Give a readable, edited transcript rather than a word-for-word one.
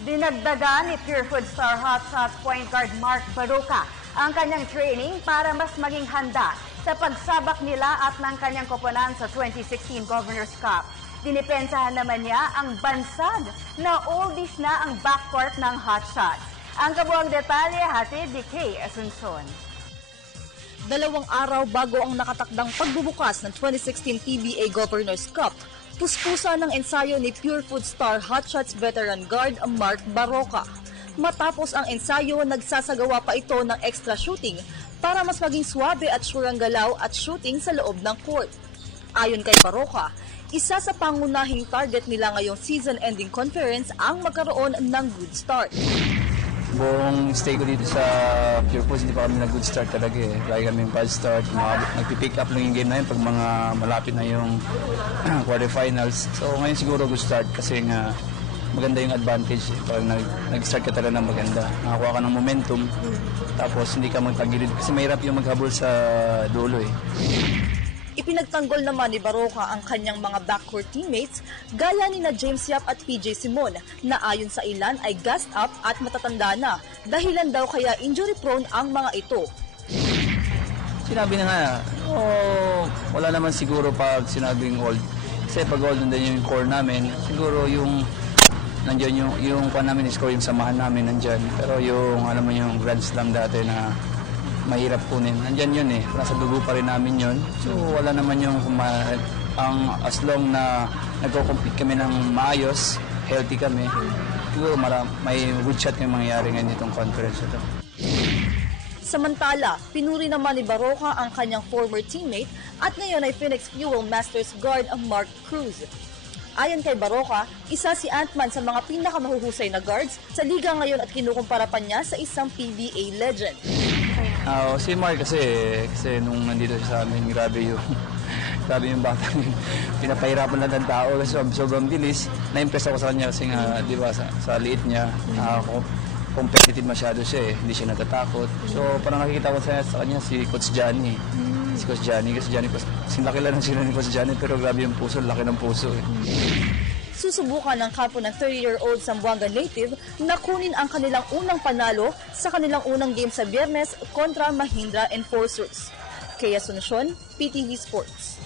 Dinagdagan ni Purefood star Hotshots point guard Mark Baroka ang kanyang training para mas maging handa sa pagsabak nila at ng kanyang koponan sa 2016 Governor's Cup. Dinipensahan naman niya ang bansag na oldies na ang backcourt ng Hotshots. Ang kabuang detalye hatid ni Kay Asuncion. 2 araw bago ang nakatakdang pagbubukas ng 2016 PBA Governor's Cup, puspusa ng ensayo ni Purefood star Hotshots veteran guard Mark Baroka. Matapos ang ensayo, nagsasagawa pa ito ng extra shooting para mas maging swabe at sure ang galaw at shooting sa loob ng court. Ayon kay Baroka, isa sa pangunahing target nila ngayong season-ending conference ang magkaroon ng good start. Buong stay ko dito sa Purefood, hindi pa kami nag-good start talaga eh. Lagi kami bad start, nagpipick up lang yung game na yun pag mga malapit na yung quarterfinals. So ngayon siguro good start kasi nga maganda yung advantage. Pag nag-start ka talaga ng maganda, nakakuha ka ng momentum, tapos hindi ka magtagilid kasi mahirap yung maghabol sa dulo eh. Ipinagtanggol naman ni Baroka ang kanyang mga backcourt teammates gaya ni na James Yap at PJ Simon na ayon sa ilan ay gassed up at matatanda na. Dahilan daw kaya injury prone ang mga ito. Sinabi na nga, wala naman siguro pag sinabing old. Kasi pag old nandiyan yung core namin, siguro yung nandiyan yung kuha namin is core, yung samahan namin nandiyan. Pero yung alam mo yung Grand Slam dati na mahirap kunin. Nandyan yun eh. Nasa dugo pa rin namin yun. So wala naman yung as long na nagko-compete kami ng maayos, healthy kami, siguro may good shot yung mangyayari ngayon itong conference ito. Samantala, pinuri naman ni Baroka ang kanyang former teammate at ngayon ay Phoenix Fuel Masters guard ang Mark Cruz. Ayon kay Baroka, isa si Ant-Man sa mga pinakamahuhusay na guards sa liga ngayon at kinukumpara pa niya sa isang PBA legend. Si Mark kasi nung nandito siya sa amin, grabe yung batang pinapahirapan lang ng tao kasi sobrang bilis. Na-impress ako sa kanya kasi nga, di ba, sa liit niya, competitive masyado siya eh, hindi siya natatakot. So parang nakikita ko sa kanya si Coach Johnny. Si Coach Johnny, laki lang sila ni Coach Johnny pero grabe yung puso, laki ng puso eh. Susubukan ng kampo ng 30-year-old Zamboanga native na kunin ang kanilang unang panalo sa kanilang unang game sa Biyernes kontra Mahindra Enforcers. Kay Asuncion, PTV Sports.